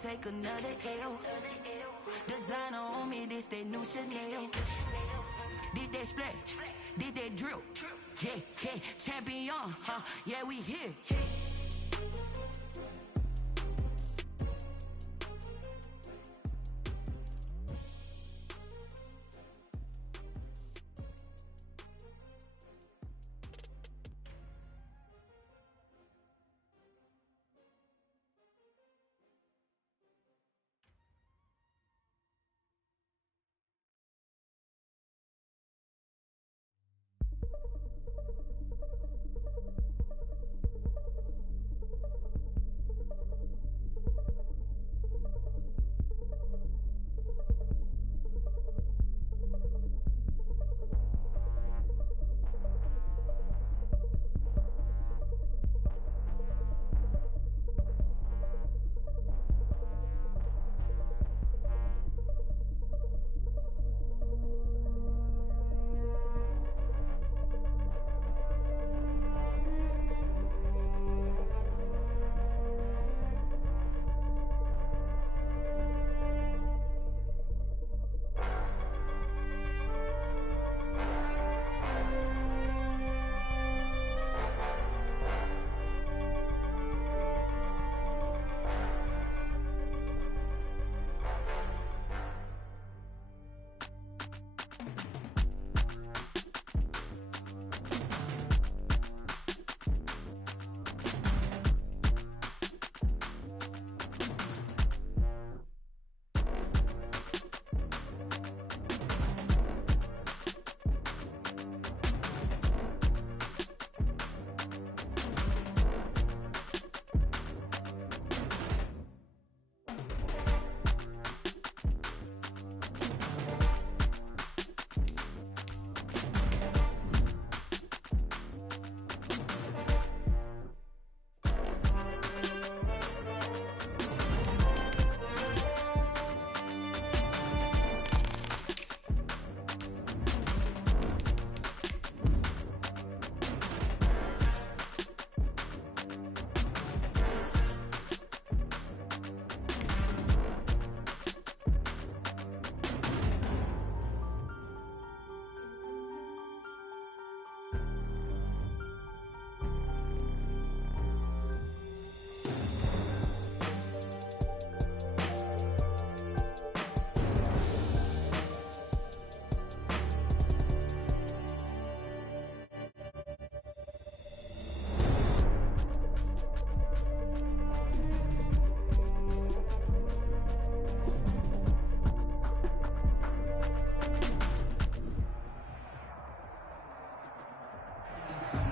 take another L. Designer on me, this that new Chanel. This that splash, this that drip. Yeah, yeah, champion, huh? Yeah, we here.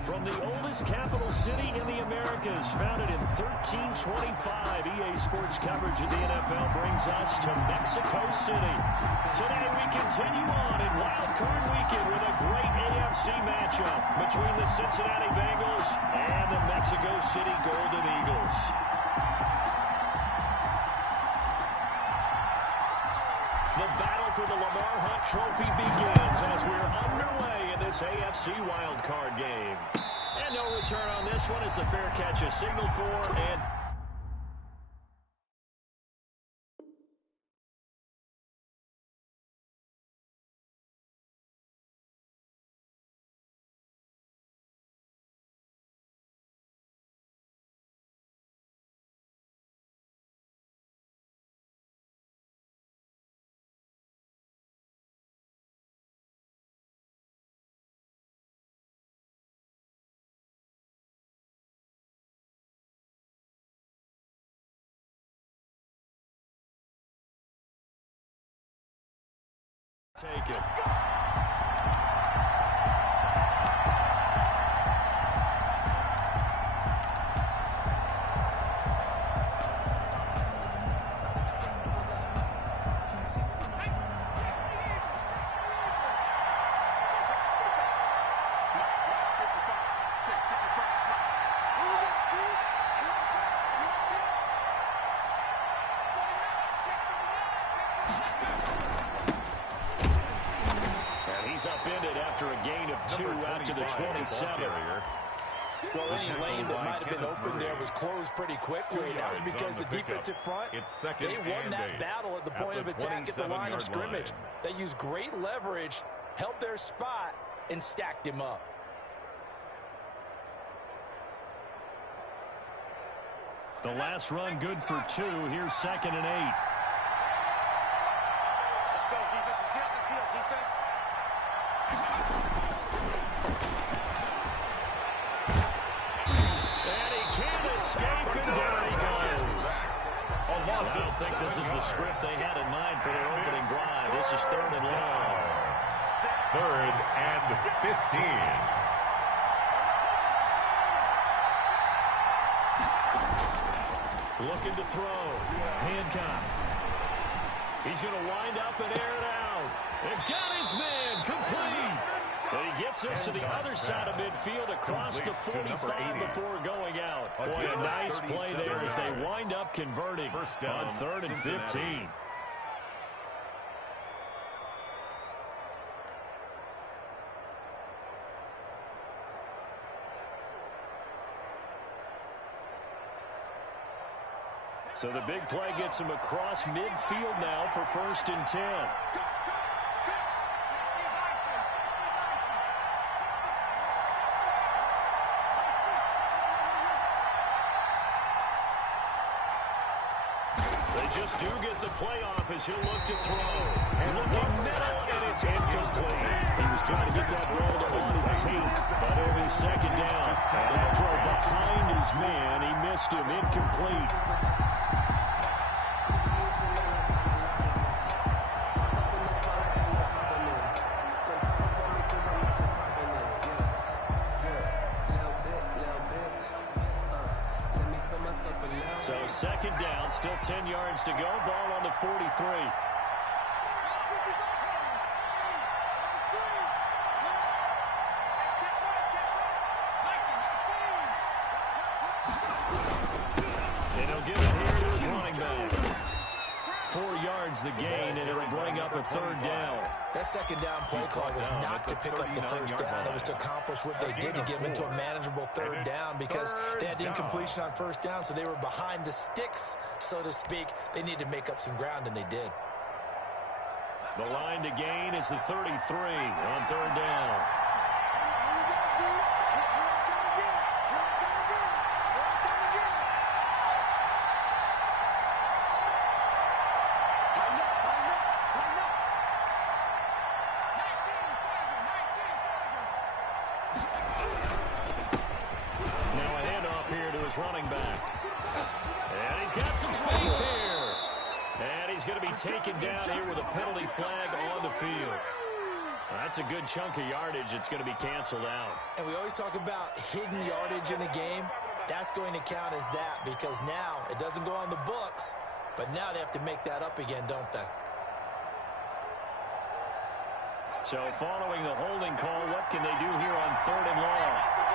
From the oldest capital city in the Americas, founded in 1325, EA Sports coverage of the NFL brings us to Mexico City. Today we continue on in wildcard weekend with a great AFC matchup between the Cincinnati Bengals and the Mexico City Golden Eagles. The battle for the Lamar Hunt Trophy begins as we're underway in this AFC wildcard game. And no return on this one as the fair catch is signaled for, and take it. He's upended after a gain of 2 out to the 27. Well, any lane that might have been open there was closed pretty quickly. That was because the defensive front, they won that battle at the point of attack at the line of scrimmage. They used great leverage, held their spot, and stacked him up. The last run good for 2. Here's 2nd and 8. Let's go, defense. Let's get out the field, defense. And he can't escape, and down he goes. I don't think this is the script they had in mind for their opening drive. This is 3rd and long. 3rd and 15. Looking to throw. Hancock. He's going to wind up and air it out. And got his man complete. And he gets us to the other side of midfield across the 45 before going out. Boy, a nice play there as they wind up converting on 3rd and 15. So the big play gets him across midfield now for 1st and 10. They just do get the play off as he'll look to throw. Looking middle, and it's incomplete. He was trying to get that ball to Lonnie Tate, but it was 2nd down. And that throw behind his man, he missed him, incomplete. So 2nd down, still 10 yards to go. Ball on the 43. And he'll give it here to his running back. 4 yards the gain, and it'll bring up a 3rd down. That 2nd down play call was not to pick up the 1st down. It was to accomplish what they did to get them into a manageable 3rd down because they had incompletion on 1st down, so they were behind the sticks, so to speak. They needed to make up some ground, and they did. The line to gain is the 33 on 3rd down. Running back. And he's got some space here. And he's going to be taken down here with a penalty flag on the field. That's a good chunk of yardage. It's going to be canceled out. And we always talk about hidden yardage in a game. That's going to count as that because now it doesn't go on the books, but now they have to make that up again, don't they? So following the holding call, what can they do here on 3rd and long?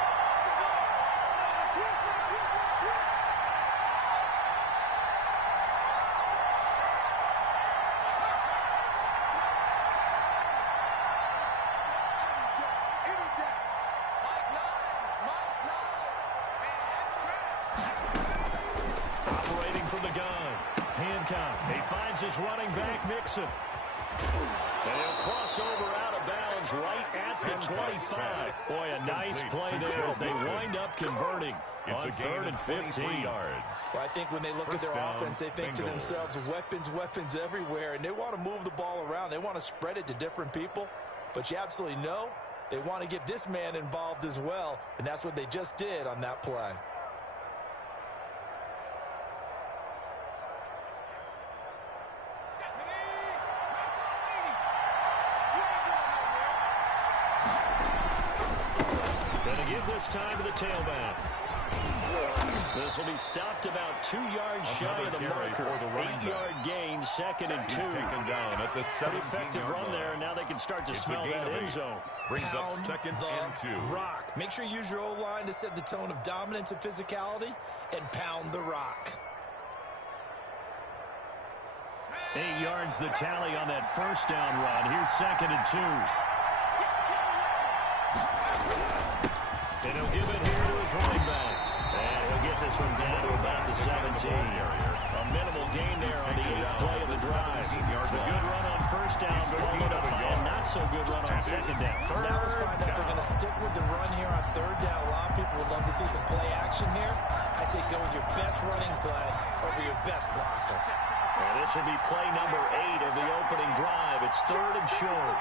He finds his running back, Mixon. And he'll cross over out of bounds right at the 25. Boy, a nice play there as they wind up converting on 3rd and 15. Well, I think when they look at their offense, they think to themselves, weapons everywhere, and they want to move the ball around. They want to spread it to different people, but you absolutely know they want to get this man involved as well, and that's what they just did on that play. This time to the tailback. This will be stopped about 2 yards shy of the marker. 8-yard gain, 2nd and 2. Down at the pretty effective run there, and now they can start to smell that end zone. Brings up 2nd and 2. Rock. Make sure you use your O-line to set the tone of dominance and physicality, and pound the rock. 8 yards the tally on that 1st down run. Here's 2nd and 2. And he'll give it here to his running back. And he'll get this one down to about the 17. A minimal gain there on the 8th play of the drive. The good run on first down, followed up by a not-so-good run on second down. Now let's find out they're going to stick with the run here on third down. A lot of people would love to see some play action here. I say go with your best running play over your best blocker. And this will be play number 8 of the opening drive. It's third and short.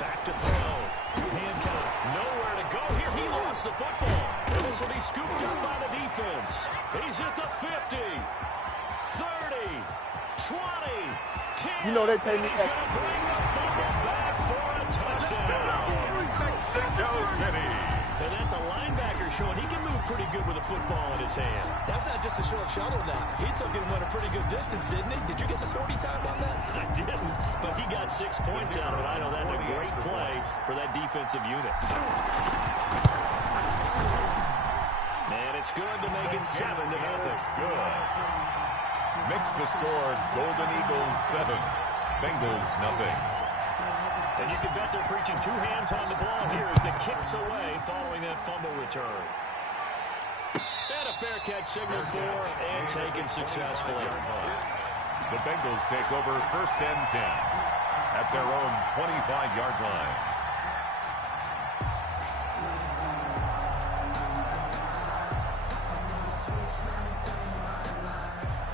Back to throw. Hancock, nowhere to go here. He lost the football. And this will be scooped up by the defense. He's at the 50, 30, 20, 10. You know they pay me He's going to bring the football back for a touchdown. Mexico City. And that's a linebacker showing he can move pretty good with a football in his hand. That's not just a short shuttle now. He took it and went a pretty good distance, didn't he? Did you get the 40 time on that? I didn't, but he got 6 points out of it. I know that's a great play for that defensive unit. And it's good to make it 7-0. Good. Makes the score Golden Eagles 7, Bengals nothing. And you can bet they're preaching 2 hands on the ball here as the kick's away following that fumble return. And a fair catch signaled for and taken successfully. The Bengals take over first and 10 at their own 25-yard line.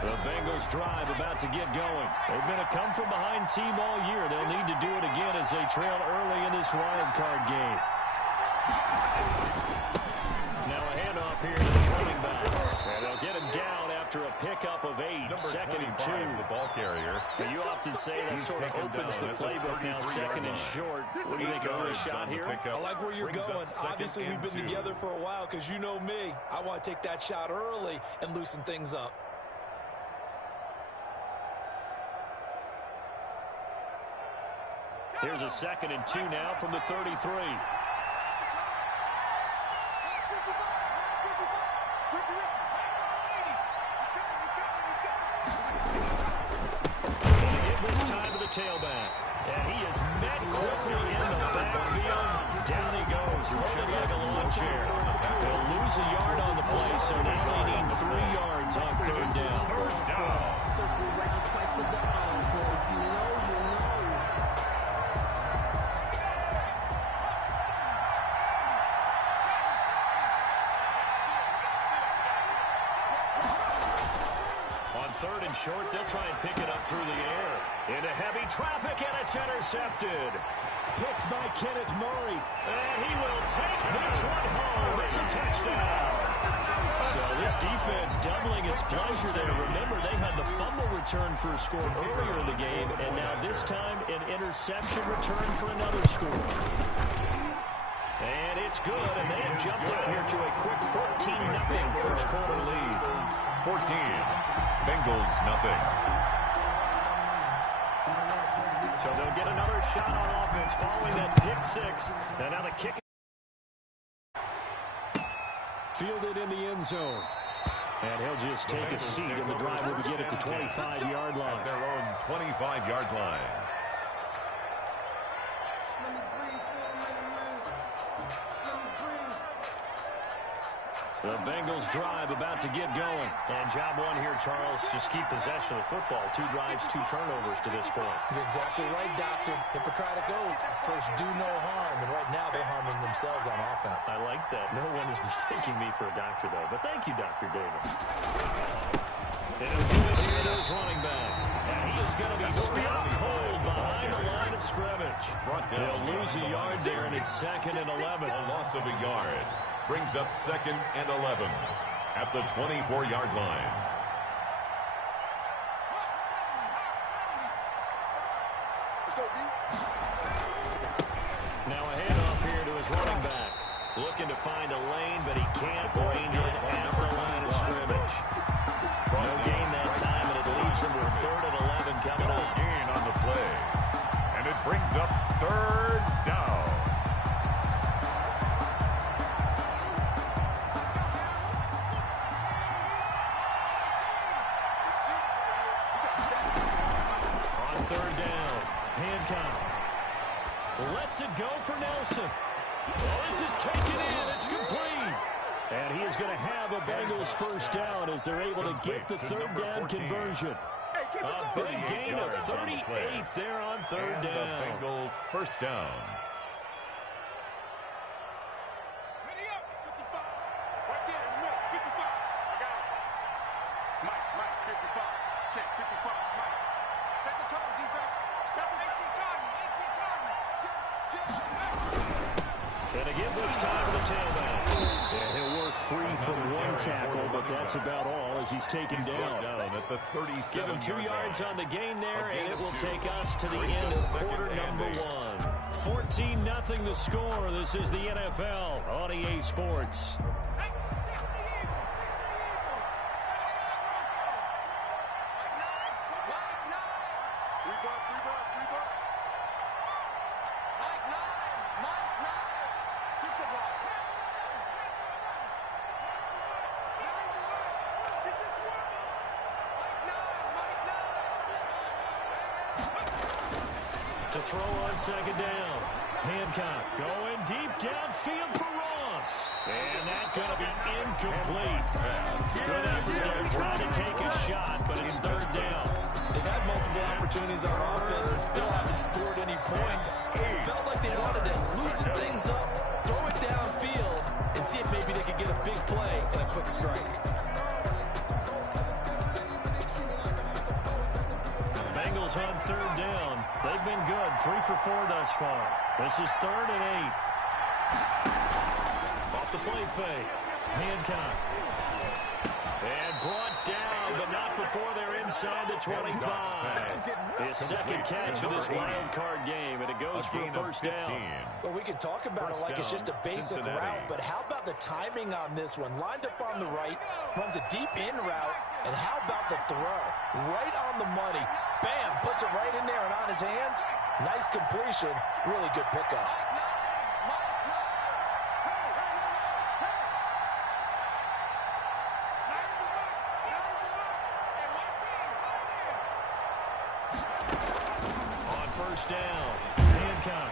The Bengals drive about to get going. They've been a come-from-behind team all year. They'll need to do it again as they trail early in this wild card game. Now a handoff here to the running back. And they'll get him down after a pickup of 8. Second and 2. The ball carrier. But you often say that sort of opens the playbook now. Second and short. What do you think? Early shot here? I like where you're going. Obviously, we've been together for a while because you know me. I want to take that shot early and loosen things up. Here's a second and 2 now from the 33. It was time to the tailback. And he is met quickly in the backfield. Down he goes, folded like a lawn chair. They'll lose a yard on the play, so now they need 3 yards on third down. Circle around twice for the encore. If you know, you know. Third and short, they'll try and pick it up through the air. Into heavy traffic, and it's intercepted. Picked by Kenneth Murray. And he will take this one home. It's a touchdown. So this defense doubling its pleasure there. Remember, they had the fumble return for a score earlier in the game, and now this time an interception return for another score. And it's good, and they have jumped out here to a quick 14-0 first quarter lead. 14. Bengals nothing. So they'll get another shot on offense following that pick 6. And now the kick. Fielded in the end zone. And he'll just take a seat, and the drive will begin at the 25-yard line. At their own 25-yard line. The Bengals drive about to get going. And job one here, Charles, just keep possession of the football. 2 drives, 2 turnovers to this point. You're exactly right, Doctor. Hippocratic oath. First, do no harm. And right now, they're harming themselves on offense. I like that. No one is mistaking me for a doctor, though. But thank you, Dr. Davis. And he'll give it here to his running back. And he is going to be stuck cold behind the line of scrimmage. They'll lose a yard there, and it's 2nd and 11. A loss of a yard. Brings up 2nd and 11 at the 24-yard line. Let's go, D. Now a handoff here to his running back. Looking to find a lane, but he can't bring it at the line of scrimmage. No gain that time, and it leaves him with 3rd and 11 coming up. Gain on the play. And it brings up 3rd down. lets it go for Nelson. Oh, this is taken in. It's complete. And he is going to have a Bengals first down as they're able to get the third down conversion. A big gain of 38 there on third down. Bengal first down. And again this time to the tailback. And he'll work free from one tackle, but that's about all as he's taken down. At the 37. Give him 2 yards on the gain there, and it will take us to the end of quarter number 1. 14-0 the score. This is the NFL on EA Sports. To throw on second down. Hancock going deep downfield for Ross. And that's going to be incomplete. Good effort there trying to take a shot, but it's third down. They've had multiple opportunities on offense and still haven't scored any points. It felt like they wanted to loosen things up, throw it downfield, and see if maybe they could get a big play and a quick strike. Bengals on third down. They've been good. 3 for 4 thus far. This is 3rd and 8. Off the play fake. Hancock. And brought down, but not before they're inside the 25. His second catch of this wild card game, and it goes for a first down. Well, we can talk about it like it's just a basic route, but how about the timing on this one? Lined up on the right, runs a deep in route, and how about the throw? Right on the money. Bam, puts it right in there and on his hands. Nice completion. Really good pickup. On first down, Hancock.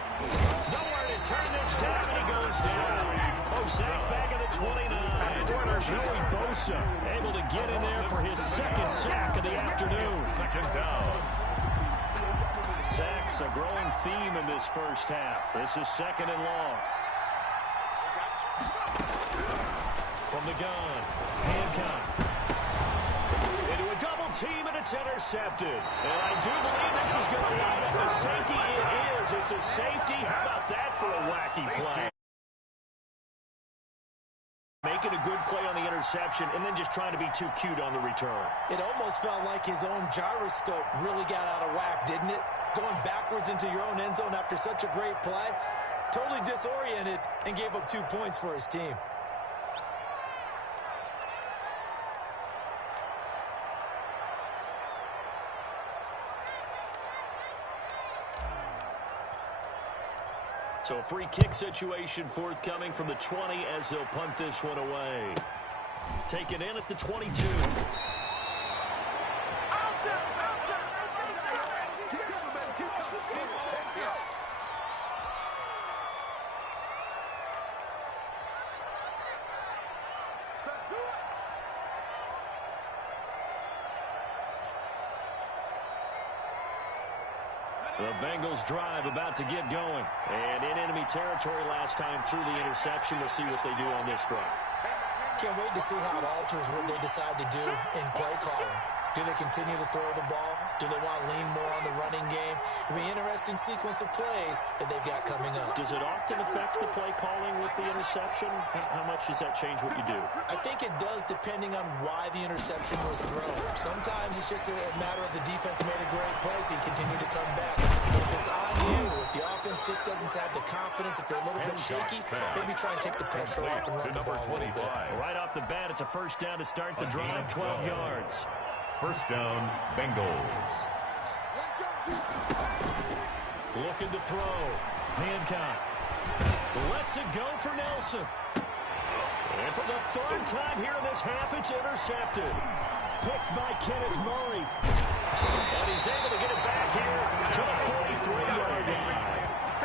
Nowhere to turn this time, and he goes down. Sacked back at the 29. Joey Bosa able to get in there for his second sack of the afternoon. Second down. Sacks a growing theme in this first half. This is second and long. From the gun, Hancock. Into a double team, and it's intercepted. And I do believe this is going to line up a safety. It is. It's a safety. How about that for a wacky play? Making a good play on the interception and then just trying to be too cute on the return. It almost felt like his own gyroscope really got out of whack, didn't it? Going backwards into your own end zone after such a great play. Totally disoriented and gave up 2 points for his team. So a free kick situation forthcoming from the 20 as they'll punt this one away. Taken in at the 22. The Bengals drive about to get going. And in enemy territory last time through the interception. We'll see what they do on this drive. Can't wait to see how it alters what they decide to do in play calling. Do they continue to throw the ball? Do they want to lean more on the running game? It'll be an interesting sequence of plays that they've got coming up. Does it often affect the play calling with the interception? How much does that change what you do? I think it does depending on why the interception was thrown. Sometimes it's just a matter of the defense made a great play, so you continue to come back. But if it's on you, if the offense just doesn't have the confidence, if they're a little bit shaky, maybe try and take the pressure off and run the ball a little bit. Right off the bat, it's a first down to start the drive, 12 yards. First down, Bengals. Looking to throw. Hancock. Lets it go for Nelson. And for the third time here in this half, it's intercepted. Picked by Kenneth Murray. And he's able to get it back here to the 43-yard line.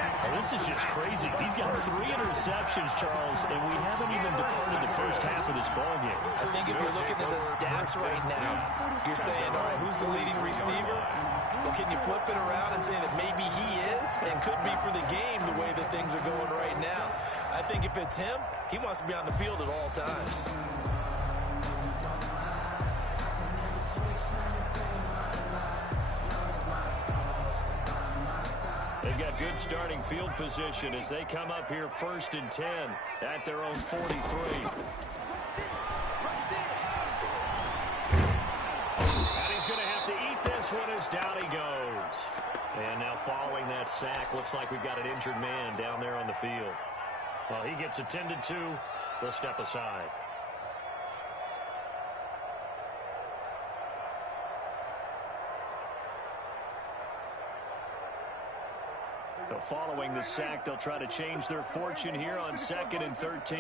A This is just crazy. He's got 3 interceptions, Charles, and we haven't even departed the first half of this ballgame. I think if you're looking at the stats right now, you're saying, all right, who's the leading receiver? Well, can you flip it around and say that maybe he is and could be for the game the way that things are going right now? I think if it's him, he wants to be on the field at all times. They've got good starting field position as they come up here 1st and 10 at their own 43. And he's going to have to eat this one as down he goes. And now following that sack, looks like we've got an injured man down there on the field. Well, he gets attended to. We'll step aside. So following the sack, they'll try to change their fortune here on 2nd and 13.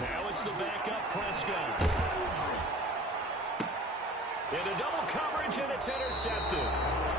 Now it's the backup Prescott. Into double coverage, and it's intercepted.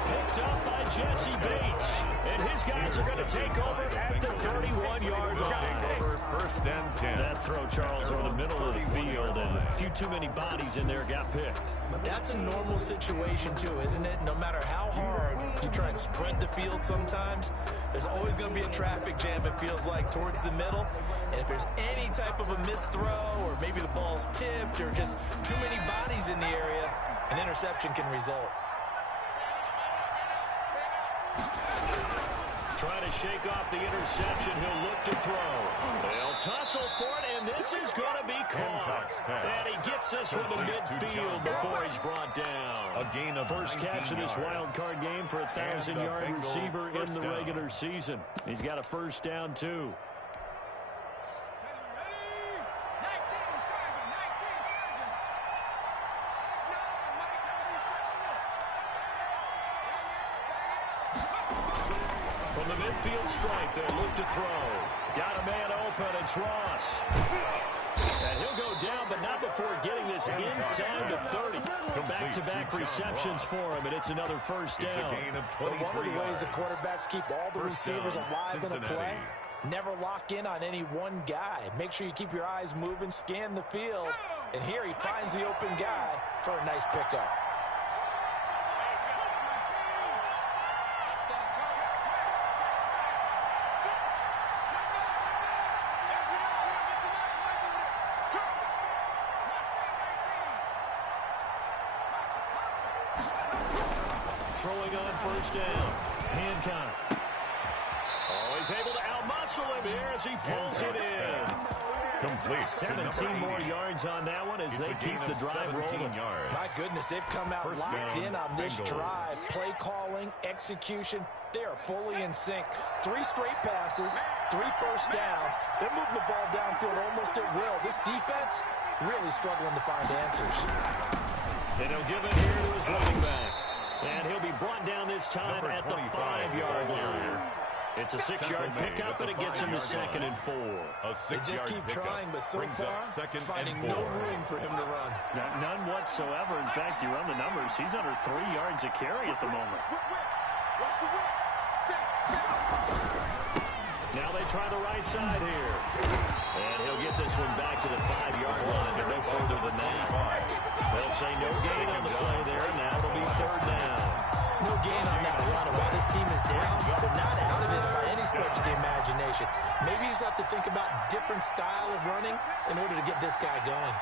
Picked up by Jesse Bates. And his guys are going to take over at the 31-yard line. Over 1st and 10. That throw, Charles, over the middle of the field, and a few too many bodies in there got picked. That's a normal situation, too, isn't it? No matter how hard you try and spread the field sometimes, there's always going to be a traffic jam, it feels like, towards the middle. And if there's any type of a missed throw, or maybe the ball's tipped, or just too many bodies in the area, an interception can result. Trying to shake off the interception. He'll look to throw. They'll tussle for it, and this is going to be caught. And he gets this one to midfield before he's brought down. A gain of first catch of this wild card game for a 1,000-yard receiver in the regular season. He's got a first down, too. From the midfield stripe, they'll look to throw. Got a man open, it's Ross. And he'll go down, but not before getting this inside the 30. Back-to-back receptions for him, and it's another first down. One of the ways the quarterbacks keep all the receivers alive in a play, never lock in on any one guy. Make sure you keep your eyes moving, scan the field, and here he finds the open guy for a nice pickup. Throwing on first down. Hancock. Always able to outmuscle him here as he pulls it in. Complete. 17 more yards on that one as they keep the drive rolling. My goodness, they've come out locked in on this drive. Play calling, execution, they are fully in sync. 3 straight passes, 3 first downs. They're moving the ball downfield almost at will. This defense really struggling to find answers. And he'll give it here to his running back. And he'll be brought down this time at the 5-yard line. It's a 6-yard pickup, and it gets him to 2nd and 4. They just keep trying, but so far, finding no room for him to run. None whatsoever. In fact, you run the numbers. He's under 3 yards a carry at the moment. Now they try the right side here. And he'll get this one back to the 5-yard line, but no further than that. They'll say no gain on the play there. Now it'll be 3rd down. No gain on that run. And while this team is down, they're not out of it by any stretch of the imagination. Maybe you just have to think about different style of running in order to get this guy going.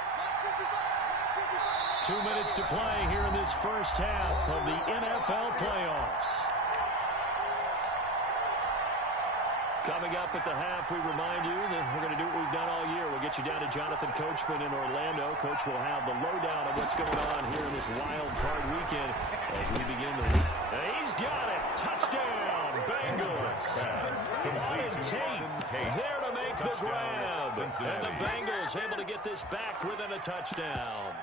2 minutes to play here in this first half of the NFL playoffs. Coming up at the half, we remind you that we're going to do what we've done all year. We'll get you down to Jonathan Coachman in Orlando. Coach will have the lowdown of what's going on here in this wild card weekend as we begin the week. And he's got it. Touchdown, Bengals. Auden Tate there to make the grab. And the Bengals able to get this back within a touchdown.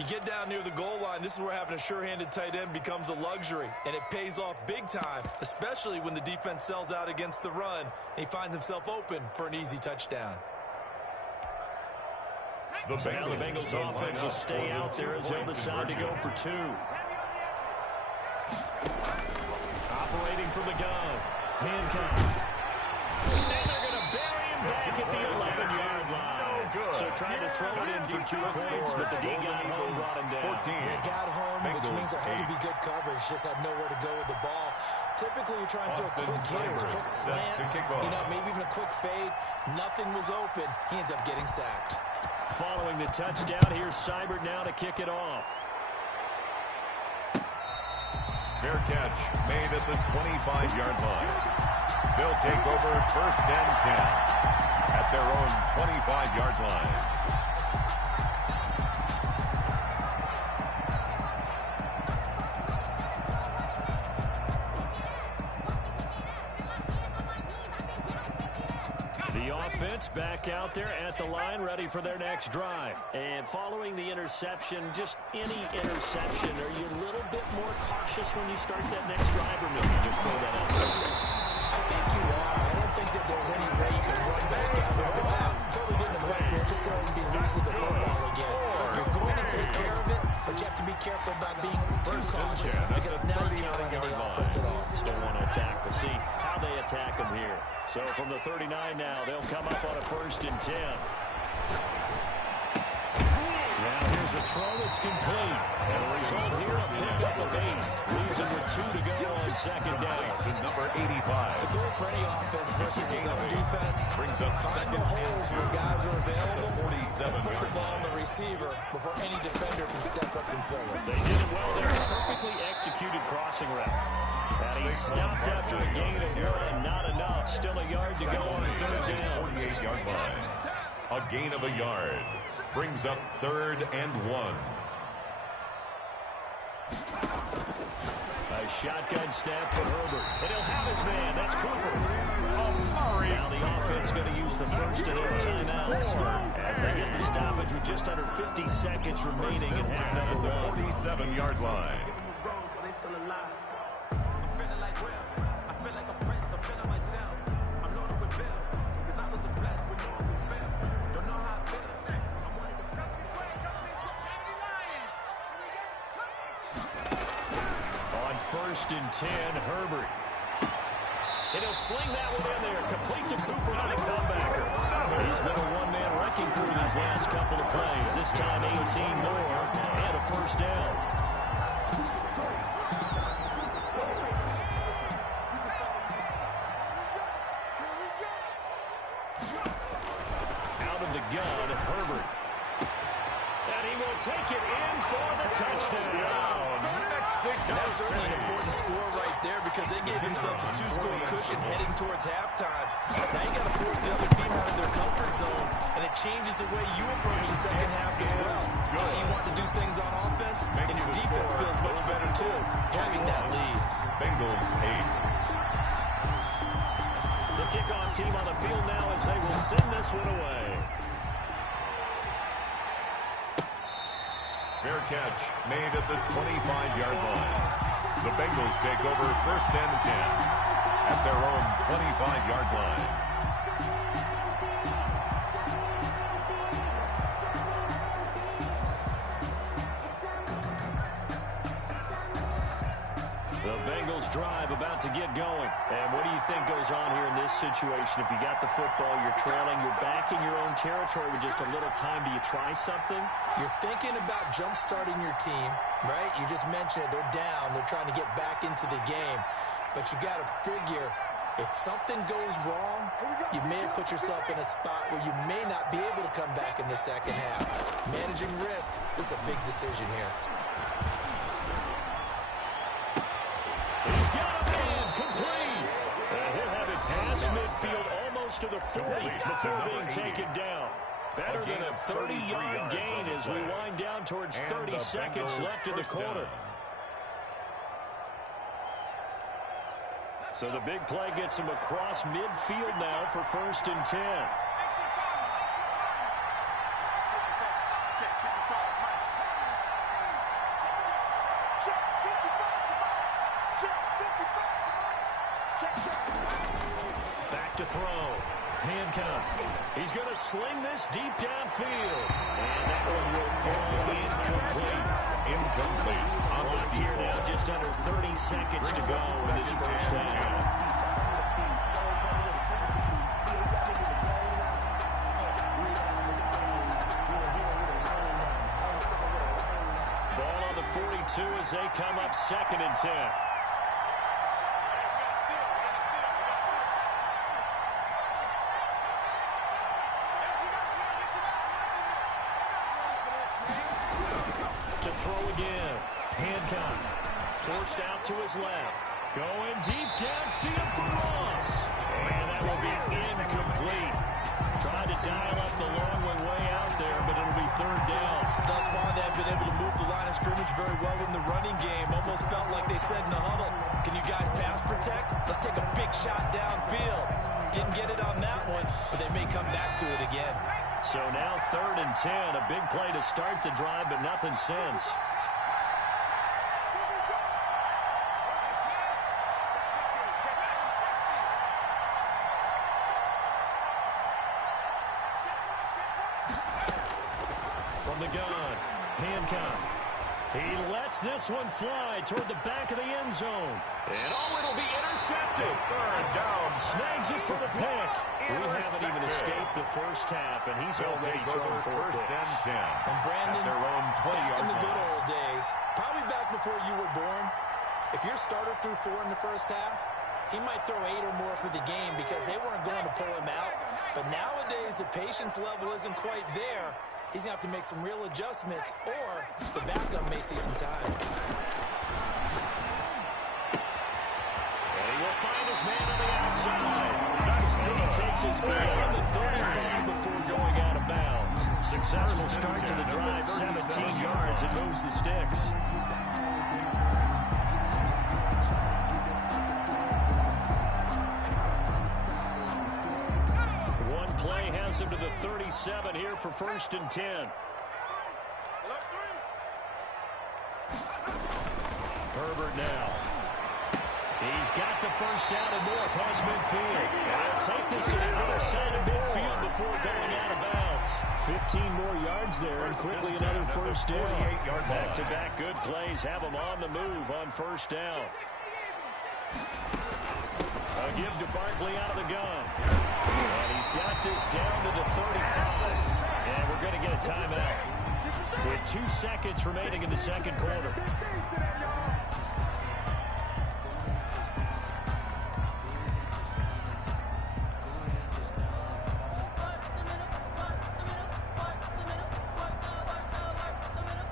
You get down near the goal line, this is where having a sure-handed tight end becomes a luxury, and it pays off big time, especially when the defense sells out against the run, and he finds himself open for an easy touchdown. So now the Bengals offense will stay out there as they'll decide to go for 2. Operating from the gun. Handcuffed. And they're going to bury him back at the 11-yard line. So trying to throw it in for 2 points, but the D got home, brought him down. They got home, which means there had to be good coverage. Just had nowhere to go with the ball. Typically, you're trying to throw quick hitters, quick slants, maybe even a quick fade. Nothing was open. He ends up getting sacked. Following the touchdown, here's Seibert now to kick it off. Fair catch made at the 25-yard line. They'll take over 1st and 10 at their own 25-yard line. The offense back out there at the line, ready for their next drive. And following the interception, just any interception, are you a little bit more cautious when you start that next drive, or maybe just throw that out there? I think you are. I don't think that there's any way you can run back out there. Totally didn't affect me. Just go ahead and be loose with the football again. You're going to take care of it, but you have to be careful about being too cautious because now you can't run any offense at all. Just don't want to attack. We'll see how they attack them here. So from the 39 now, they'll come up on a 1st and 10. Now here's a throw that's complete. And the result here, a pickup of 8. Leaves him with 2 to go on 2nd down. To number 85. The goal for any offense versus his own defense, Brings up find the 2nd holes where guys are available, and 47 put the ball on the receiver before any defender can step up and fill it. They did it well there. Perfectly executed crossing route. And he stopped after a gain of 1. Not enough. Still a yard to go on 3rd down. 48-yard line. A gain of a yard. Brings up 3rd and 1. A shotgun snap for Herbert. And he'll have his man. That's Cooper. Now the offense going to use the first of their timeouts as they get the stoppage with just under 50 seconds remaining in half number 1. 47-yard line. On 1st and 10, Herbert. And he'll sling that one in there. Complete to Cooper on a comebacker. He's been a one-man wrecking crew these last couple of plays. This time 18 more and a 1st down. Out of the gun, Herbert. And he will take it in for the touchdown. And that's certainly an important score right there because they gave themselves a 2-score cushion heading towards halftime. Now you got to force the other team out of their comfort zone, and it changes the way you approach the second half as well. How you want to do things on offense, and your defense feels much better too, having that lead. Bengals 8. The kickoff team on the field now as they will send this one away. Fair catch made at the 25-yard line. The Bengals take over 1st and 10 at their own 25-yard line. The Bengals drive about to get going. And what do you think goes on here in this situation? If you got the football, you're trailing, you're back in your own territory with just a little time. Do you try something? You're thinking about jump-starting your team, right? You just mentioned it. They're down. They're trying to get back into the game. But you got to figure if something goes wrong, you may have put yourself in a spot where you may not be able to come back in the second half. Managing risk, this is a big decision here. He's got a man complete. And he'll have it past midfield almost to the 40 before being taken down. Better than a 30-yard gain as we wind down towards 30 seconds left in the quarter. So the big play gets him across midfield now for 1st and 10. Back to throw. Hancock. He's going to sling this deep downfield. And that one will fall incomplete. Incomplete. Clock here now, just under 30 seconds to go in this first half. Ball on the 42 as they come up 2nd and 10. To throw again. Hancock forced out to his left. Going deep downfield for Ross. And that will be incomplete. Tried to dial up the long way out there, but it'll be 3rd down. Thus far, they've been able to move the line of scrimmage very well in the running game. Almost felt like they said in the huddle, can you guys pass protect? Let's take a big shot downfield. Didn't get it on that one, but they may come back to it again. So now 3rd and 10, a big play to start the drive, but nothing since. From the gun, Hancock. He lets this one fly toward the back of the end zone. And it'll be intercepted. 3rd down. Snags it for the pick. We haven't even escaped the first half, and he's already thrown 4 first picks. and 10. And Brandon, At their own 20-yard in the good line. old days, probably back before you were born, if your starter threw 4 in the first half, he might throw 8 or more for the game because they weren't going to pull him out. But nowadays, the patience level isn't quite there. He's going to have to make some real adjustments, or the backup may see some time. And he will find his man on the outside. And he takes his man on the 35 before going out of bounds. Successful start to the drive, 17 yards. It moves the sticks. One play has him to the 37 here for 1st and 10. Herbert now. He's got the first down and more past midfield. And he'll take this to the other side of midfield before going out of bounds. 15 more yards there, and quickly another first down. Back-to-back good plays have him on the move on 1st down. A give to Barkley out of the gun. And he's got this down to the 35. And we're going to get a timeout with 2 seconds remaining in the 2nd quarter.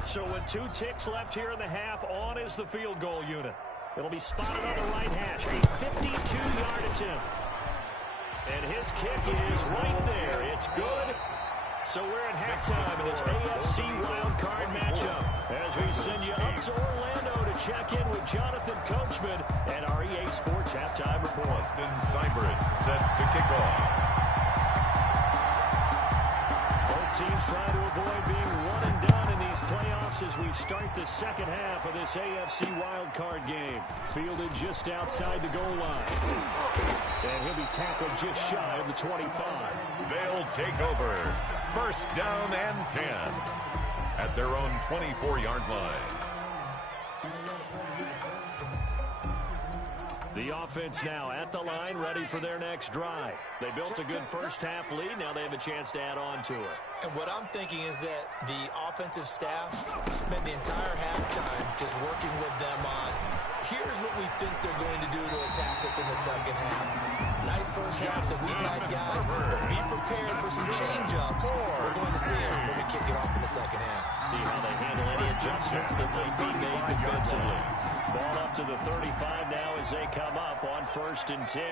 So with 2 ticks left here in the half, on is the field goal unit. It'll be spotted on the right hash. A 52-yard attempt. And his kick is right there. It's good. So we're at halftime in this AFC wildcard matchup as we send you up to Orlando to check in with Jonathan Coachman and our EA Sports Halftime Report. Austin Seibert set to kick off. Both teams trying to avoid being one and done in these playoffs as we start the 2nd half of this AFC wildcard game. Fielded just outside the goal line. And he'll be tackled just shy of the 25. They'll take over. 1st down and 10 at their own 24-yard line. The offense now at the line, ready for their next drive. They built a good first half lead. Now they have a chance to add on to it. And what I'm thinking is that the offensive staff spent the entire halftime just working with them on, here's what we think they're going to do to attack us in the 2nd half. Nice first half that we've had, guys, but be prepared for some change-ups. We're going to see it when we kick it off in the 2nd half. See how they handle any adjustments that might be made defensively. Ball up to the 35 now as they come up on 1st and 10.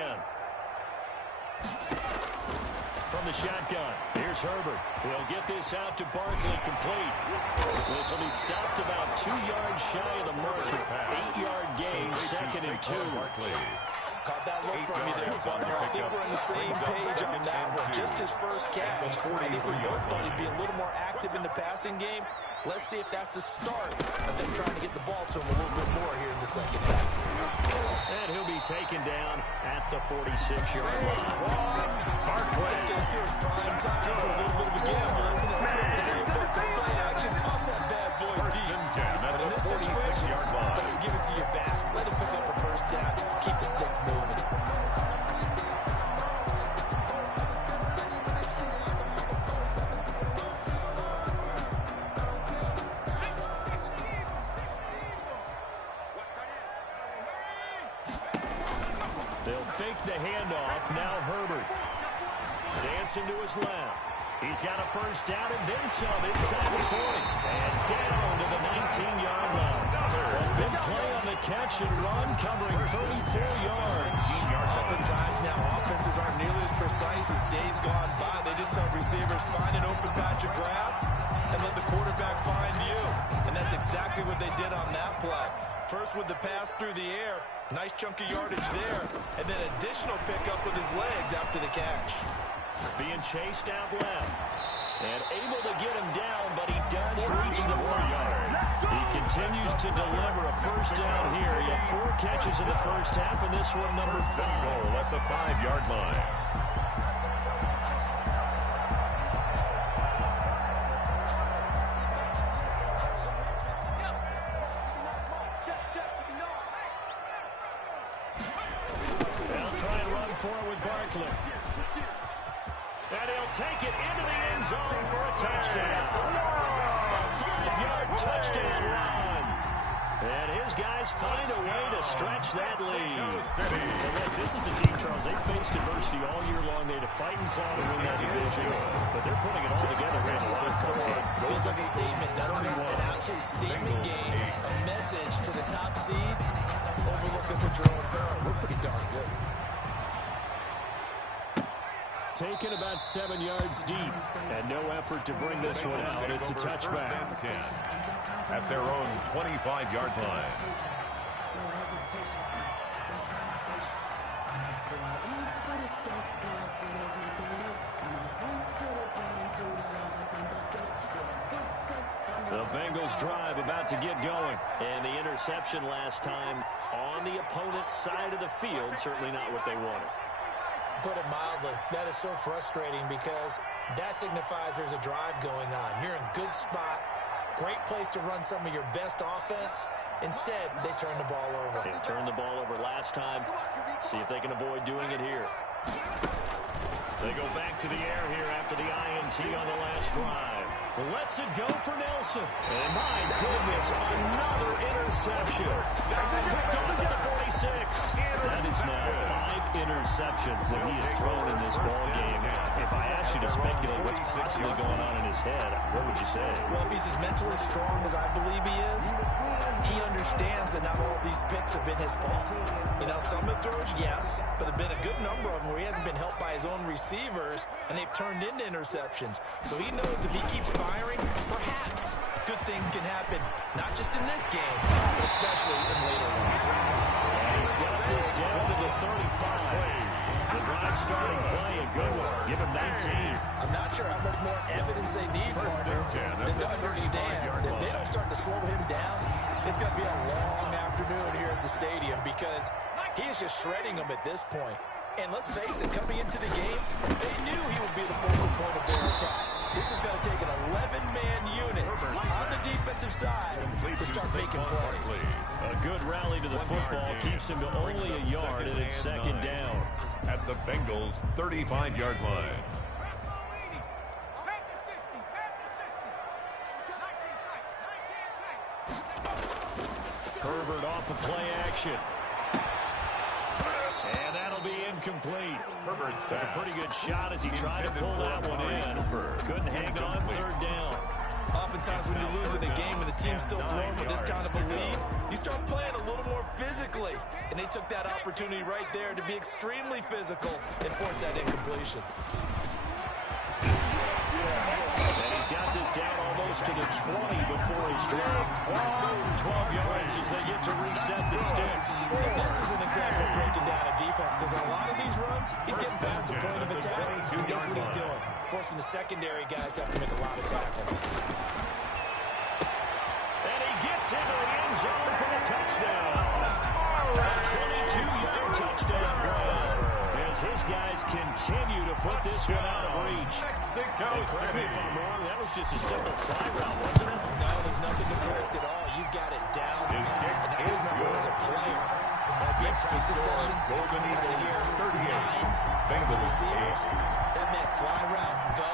From the shotgun, here's Herbert. He'll get this out to Barkley, complete. This will be stopped about 2 yards shy of the mark. 8-yard gain, 2nd and 2. Caught that look from you there, Butler. I think we're on the same page on that one. Just his first catch. I think we both thought he'd be a little more active in the passing game. Let's see if that's the start of them trying to get the ball to him a little bit more here in the 2nd half. And he'll be taken down at the 46-yard line. Second and 2 is prime time for a little bit of a gamble, isn't it? Go play action, toss that bad boy deep. But in this situation, better give it to your back. Let him pick up a first down. Keep the sticks moving. They'll fake the handoff. Now Herbert. Dancing to his left. He's got a first down and then some inside the 40. And down to the 19-yard line. A big play on the catch and run, covering 34 yards. Oftentimes now offenses aren't nearly as precise as days gone by. They just have receivers find an open patch of grass and let the quarterback find you. And that's exactly what they did on that play. First with the pass through the air, nice chunk of yardage there, and then additional pickup with his legs after the catch. Being chased out left. And able to get him down, but he does reach the 5. He continues to deliver a first down here. He had 4 catches in the first half, and this one number 5. Goal at the 5-yard line. They'll try and run for it with Barkley. And he'll take it into the end zone for a touchdown. A 5-yard touchdown run. And his guys find a way to stretch that lead. And look, this is a team, Charles, they faced adversity all year long. They had to fight and claw to win that division. But they're putting it all together here in the wildcard game. Feels like a statement, doesn't it? An absolute statement game. A message to the top seeds. Overlook us at your own peril. We're pretty darn good. Taken about 7 yards deep, and no effort to bring this one out. It's a touchback. At their own 25-yard line. The Bengals drive about to get going. And the interception last time on the opponent's side of the field, certainly not what they wanted. Put it mildly, that is so frustrating because that signifies there's a drive going on. You're in good spot, great place to run some of your best offense. Instead, they turn the ball over. They turned the ball over last time. See if they can avoid doing it here. They go back to the air here after the INT on the last drive. Lets it go for Nelson. And my goodness, another interception. Picked off at the 46. That is now 5 interceptions that he has thrown in this ball game. If I asked you to speculate what's possibly going on in his head, what would you say? Well, if he's as mentally strong as I believe he is, he understands that not all of these picks have been his fault. You know, some of the throws, yes, but there have been a good number of them where he hasn't been helped by his own receivers, and they've turned into interceptions. So he knows if he keeps firing, perhaps good things can happen, not just in this game, but especially in later ones. And he's got this down to the 35. The drive starting play, a good one. Give him 19. I'm not sure how much more evidence they need, partner, than to understand that if they don't start to slow him down, it's going to be a long afternoon here at the stadium because he is just shredding them at this point. And let's face it, coming into the game, they knew he would be the focal point of their attack. This is going to take an 11-man unit on the defensive side to start making plays. A good rally to the football keeps him to only a yard, and it's second down. At the Bengals' 35-yard line. Herbert off the play action. And that'll be incomplete. Herbert's took a pretty good shot as he tried to pull that one in. Couldn't hang on, third down. Oftentimes when you're losing a game and the team's still throwing with this kind of a lead, you start playing a little more physically. And they took that opportunity right there to be extremely physical and force that incompletion. And he's got this down almost to the 20 before he's dropped. 12 yards as they get to reset the sticks. And this is an example of breaking down a defense because on a lot of these runs, he's getting past the point of attack. And guess what he's doing? Forcing the secondary guys to have to make a lot of tackles. And he gets into the end zone for the touchdown. 22-yard touchdown grab as his guys continue to put this one out of reach. Correct me if I'm wrong, that was just a simple fly route, wasn't it? No, there's nothing to correct at all. You've got it down pat. And I just remember as a player, when I'd be in practice sessions, and I'd hear 9 receivers. That meant fly route, go,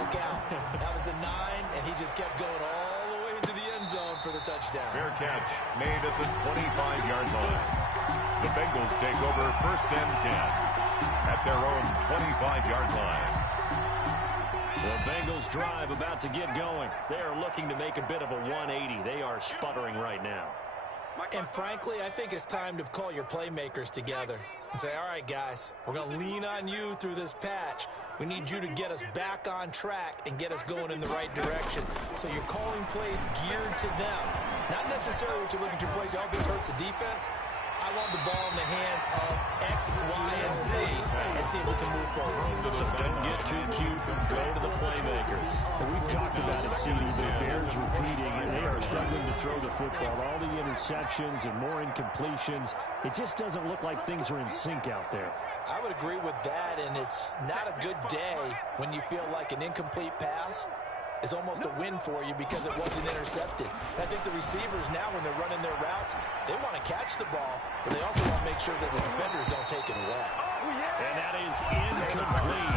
look out. That was the 9, and he just kept going all the way into the end zone for the touchdown. Fair catch made at the 25-yard line. The Bengals take over 1st and 10 at their own 25-yard line. The Bengals drive about to get going. They are looking to make a bit of a 180. They are sputtering right now. And frankly, I think it's time to call your playmakers together and say, all right, guys, we're going to lean on you through this patch. We need you to get us back on track and get us going in the right direction. So you're calling plays geared to them. Not necessarily what you look at your plays, oh, this hurts the defense. I want the ball in the hands of X, Y, and Z and see if we can move forward. So don't get too cute. Go to the playmakers. Well, we've talked about it, CD. The Bears repeating, and they are struggling to throw the football. All the interceptions and more incompletions. It just doesn't look like things are in sync out there. I would agree with that, and it's not a good day when you feel like an incomplete pass is almost a win for you because it wasn't intercepted. I think the receivers now, when they're running their routes, they want to catch the ball, but they also want to make sure that the defenders don't take it away. And that is incomplete.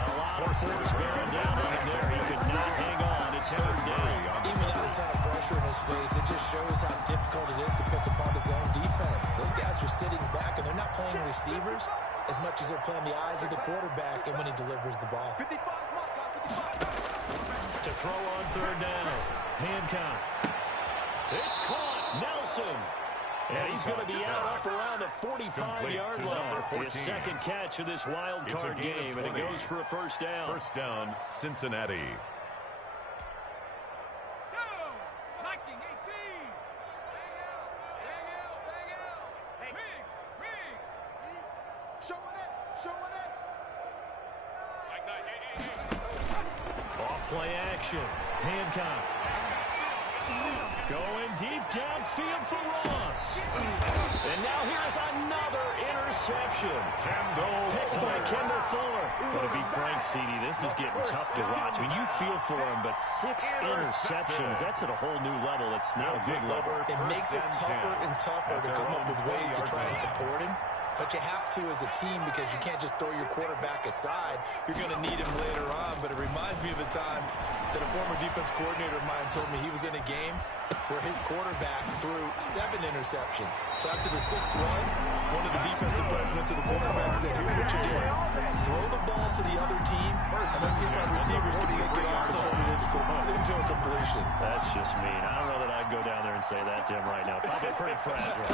A lot of force bearing down on him there. He could not hang on. It's 3rd down. Even without a ton of pressure in his face, it just shows how difficult it is to pick apart his own defense. Those guys are sitting back, and they're not playing receivers as much as they're playing the eyes of the quarterback and when he delivers the ball. To throw on 3rd down. Hancock. It's caught. Nelson. And he's going to be out up around the 45-yard line. His 2nd catch of this wild card game, and it goes for a 1st down. 1st down, Cincinnati. Play action. Hancock. Going deep downfield for Ross. And now here's another interception. Picked by Kendall Fuller. But to be frank, CD, this is getting tough to watch. I mean, you feel for him, but 6 interceptions, that's at a whole new level. It's not a good level. It makes it tougher and tougher to come up with ways to try and support him. But you have to as a team because you can't just throw your quarterback aside. You're going to need him later on. But it reminds me of a time that a former defense coordinator of mine told me he was in a game where his quarterback threw 7 interceptions. So after the 6th one of the defensive players went to the quarterback and said, here's what you do. Throw the ball to the other team, and let's see if our receivers can pick it off and turn it into a completion. That's just mean. I don't know that I'd go down there and say that to him right now. Probably pretty fragile.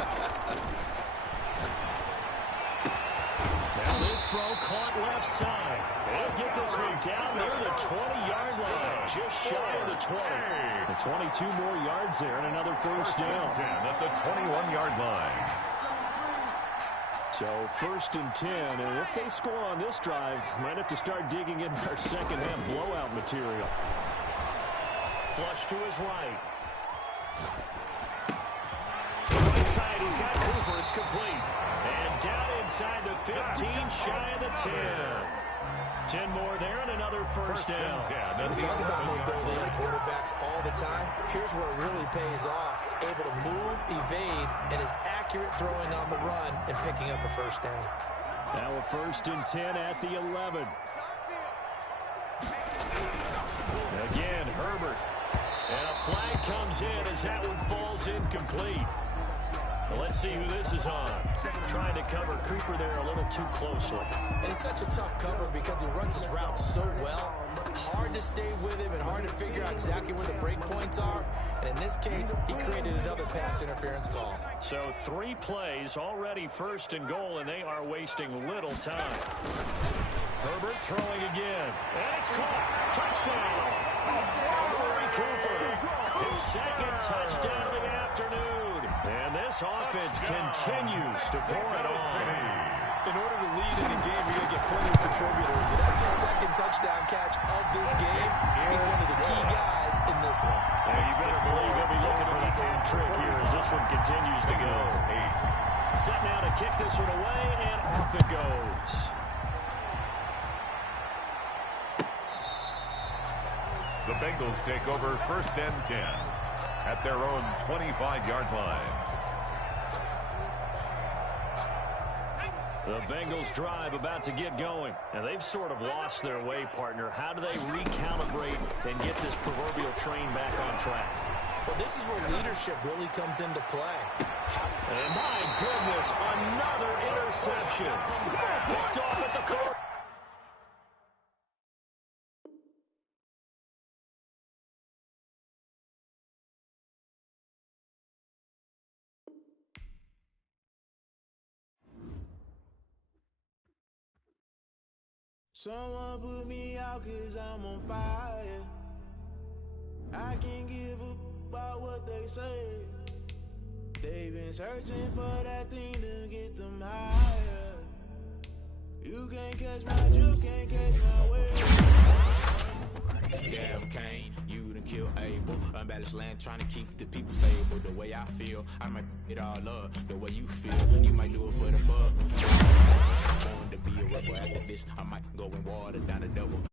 Now this throw caught left side. They'll get this one down near the 20-yard line. Just shy of the 20. The 22 more yards there and another 1st down. At the 21-yard line. So 1st and 10, and if they score on this drive, might have to start digging in our second-half blowout material. Flush to his right. To the right side, he's got Cooper. It's complete. And down inside the 15, shy of the 10. 10 more there and another 1st down. We talk about mobility on quarterbacks all the time. Here's where it really pays off. Able to move, evade, and is accurate throwing on the run and picking up a 1st down. Now a 1st and 10 at the 11. Again, Herbert. And a flag comes in as that one falls incomplete. Well, let's see who this is on. Trying to cover Cooper there a little too closely. And it's such a tough cover because he runs his route so well. Hard to stay with him and hard to figure out exactly where the break points are. And in this case, he created another pass interference call. So 3 plays already 1st and goal, and they are wasting little time. Herbert throwing again. And it's caught. Touchdown. Amari Cooper. His 2nd touchdown of the afternoon. And this offense continues to pour it on. In order to lead in a game, you're going to get plenty of contributors. But that's his 2nd touchdown catch of this game. He's one of the key guys in this one. And you better believe he'll be looking for the hat trick here as this one continues to go. Set now to kick this one away, and off it goes. The Bengals take over 1st and 10 at their own 25-yard line. The Bengals drive about to get going. And they've sort of lost their way, partner. How do they recalibrate and get this proverbial train back on track? Well, this is where leadership really comes into play. And my goodness, another interception. Picked off at the 4. Someone put me out 'cause I'm on fire. I can't give up about what they say. They've been searching for that thing to get them higher. You can't catch my juke, can't catch my wave. Damn Kane, you done kill Abel. Unbalanced land trying to keep the people stable. The way I feel, I might it all up. The way you feel, you might do it for the buck. Born to be a rebel after this, I might go and water down the double.